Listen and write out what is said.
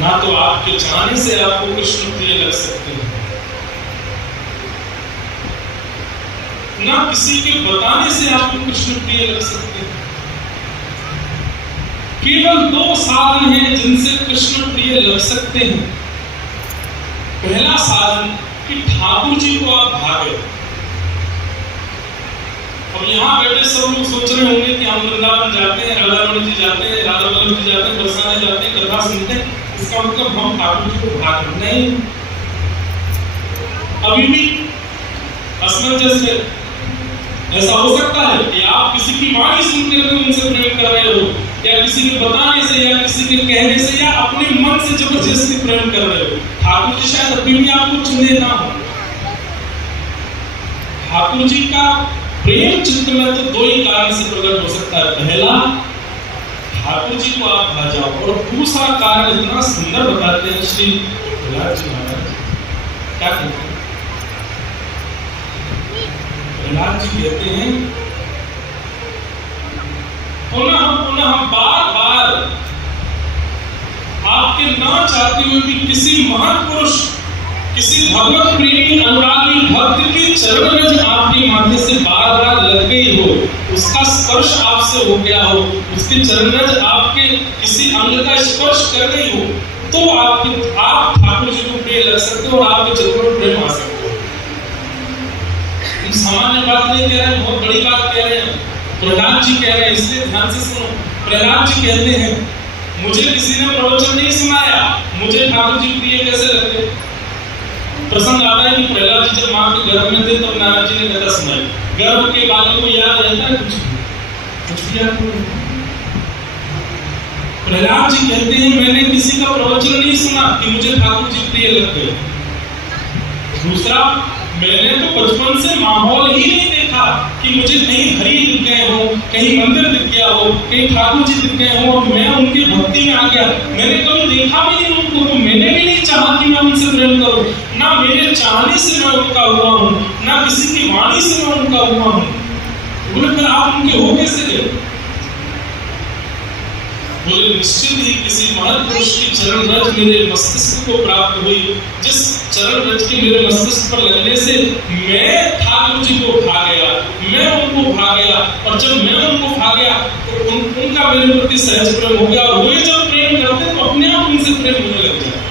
ना तो आपके चाहने से आपको कृष्ण प्रिय लग सकते हैं, ना किसी के बताने से आपको कृष्ण प्रिय लग सकते हैं। केवल दो साधन हैं जिनसे कृष्ण प्रिय लग सकते हैं। पहला साधन कि ठाकुर जी को आप भागे। अब यहाँ बैठे सब लोग सोच रहे होंगे कि हम वृंदावन जाते हैं, राधा रमण जी जाते हैं, राधा वल्लभ जी जाते हैं, बरसाने जाते हैं, कथा सुनते हैं, इसका मतलब हम ठाकुर जी को भाग नहीं। अभी भी असमंजस है। ऐसा हो सकता है कि आप किसी की वाणी सुनकर भी उनसे प्रेम कर रहे हो, या किसी के बताने से, या किसी के कहने से, या अपने मन से जबरदस्ती प्रेम कर रहे हो। ठाकुर जी शायद अभी भी आपको चुने ना हो। ठाकुर जी का प्रेम चित्त में तो दो ही कारण से प्रकट हो सकता है। पहला, ठाकुर जी को आप भा जाओ, और दूसरा कारण इतना सुंदर बताते हैं श्री प्रहलाद जी महाराज। क्या कहते हैं? प्रहलाद जी कहते हैं, पुनः पुनः बार बार आपके ना चाहते हुए भी किसी महापुरुष, किसी भगवत प्रेमी अनुरागी भक्त की चरण रज आपके माथे से बार बार लग गई हो, उसका स्पर्श आपसे हो गया हो, उसके चरण रज आपके किसी अंग का स्पर्श कर गई हो, तो आप ठाकुर जी को प्रिय लग सकते हो और आपके चरणों में प्रेम आ सकते हो। सामान्य बात नहीं कह रहे हैं, बहुत बड़ी बात कह रहे हैं। प्रहलाद जी कह रहे हैं, इसलिए ध्यान से सुनो। प्रहलाद जी कहते हैं, मुझे किसी ने प्रवचन नहीं सुनाया, मुझे ठाकुर जी प्रिय कैसे लगते? प्रसंग आता है कि प्रहलाद जी जब मां के गर्भ में थे तब नारद जी ने कथा सुनाई। गर्भ के बालक को याद रहता है कुछ भी याद नहीं। प्रहलाद जी कहते हैं, मैंने किसी का प्रवचन नहीं सुना कि मुझे ठाकुर जी प्रिय लगते। दूसरा, मैंने तो बचपन से माहौल ही नहीं देखा कि मुझे कहीं हरि दिख गए हो, कहीं मंदिर दिख गया हो, कहीं ठाकुर जी दिख गए हो और मैं उनकी भक्ति में आ गया। मैंने कभी देखा भी नहीं उनको, तो मैंने भी नहीं चाहा कि मैं उनसे प्रेम करूं। ना मेरे चाहने से मैं उनका हुआ हूं, ना किसी की वाणी से मैं उनका हुआ हूं। बोले फिर आप उनके हो कैसे गए? बोले निश्चित ही किसी महापुरुष की चरण रज मेरे मस्तिष्क को प्राप्त हुई, जिस चरण रज के मेरे मस्तिष्क पर लगने से मैं ठाकुर जी को भा गया, मैं उनको भा गया, और जब मैं उनको भा गया तो उनका मेरे प्रति सहज प्रेम हो गया। और वे जब प्रेम करते तो अपने आप उनसे प्रेम होने लग जाए।